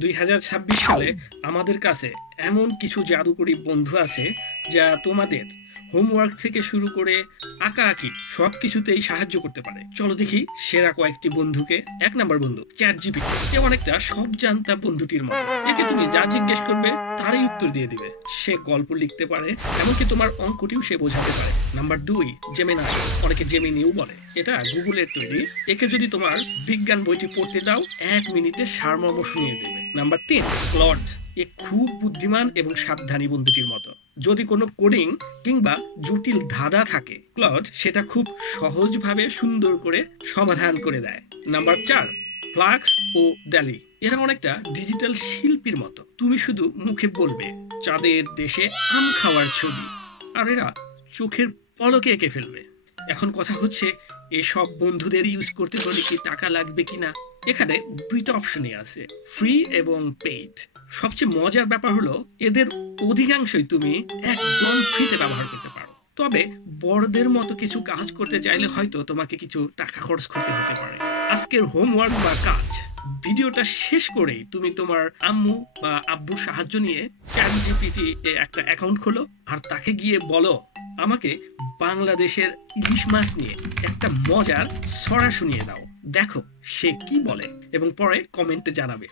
2026 সালে আমাদের কাছে এমন কিছু জাদুকরী বন্ধু আছে যা তোমাদের হোমওয়ার্ক থেকে শুরু করে আঁকাআঁকি সবকিছুতেই সাহায্য করতে পারে। চলো দেখি সেরা কয়েকটি বন্ধুকে। 1 নাম্বার বন্ধু চ্যাট জিপিটি। এ অনেকটা সব জানতা বন্ধুটির মতো। একে তুমি যা জিজ্ঞেস করবে তারই উত্তর দিয়ে দিবে। সে গল্প লিখতে পারে, এমনকি তোমার অঙ্কটিও সে বোঝাতে পারে। নাম্বার 2 জেমিনাই, অনেকে জেমিনিও বলে। এটা গুগলের তৈরি। একে যদি তোমার বিজ্ঞান বইটি পড়তে দাও 1 মিনিটে সারমর্ম শুনিয়ে দেবে। Number 3 clod. এ খুব বুদ্ধিমান এবং সাবধানী বন্ধুটির মতো। যদি কোনো কোডিং কিংবা জটিল ধাঁধা থাকে, ক্লড সেটা খুব সহজভাবে সুন্দর করে সমাধান করে দেয়। নাম্বার 4 ফ্লাক্স ও ড্যালি। এরা অনেকটা ডিজিটাল শিল্পীর মতো। তুমি শুধু মুখে বলবে চাঁদের দেশে আম খাওয়ার ছবি, আর এরা চোখের পলকে এঁকে ফেলবে। এখন কথা হচ্ছে, এসব বন্ধুদের ইউজ করতে হলে কি টাকা লাগবে কিনা? এখানে 2টা অপশনই আছে, ফ্রি এবং পেইড। সবচেয়ে মজার ব্যাপার হলো এদের অধিকাংশই তুমি একদম ফ্রিতে ব্যবহার করতে পারো। তবে বড়দের মতো কিছু কাজ করতে চাইলে হয়তো তোমাকে কিছু টাকা খরচ করতে হতে পারে। আজকের হোমওয়ার্ক বা কাজ, ভিডিওটা শেষ করেই তুমি তোমার আম্মু বা আব্বুর সাহায্য নিয়ে চ্যাট জিপিটি এ একটা অ্যাকাউন্ট খোলো, আর তাকে গিয়ে বলো আমাকে বাংলাদেশের ইলিশ মাছ নিয়ে একটা মজার ছড়া শুনিয়ে দাও। দেখো সে কি বলে এবং পরে কমেন্টে জানাবে।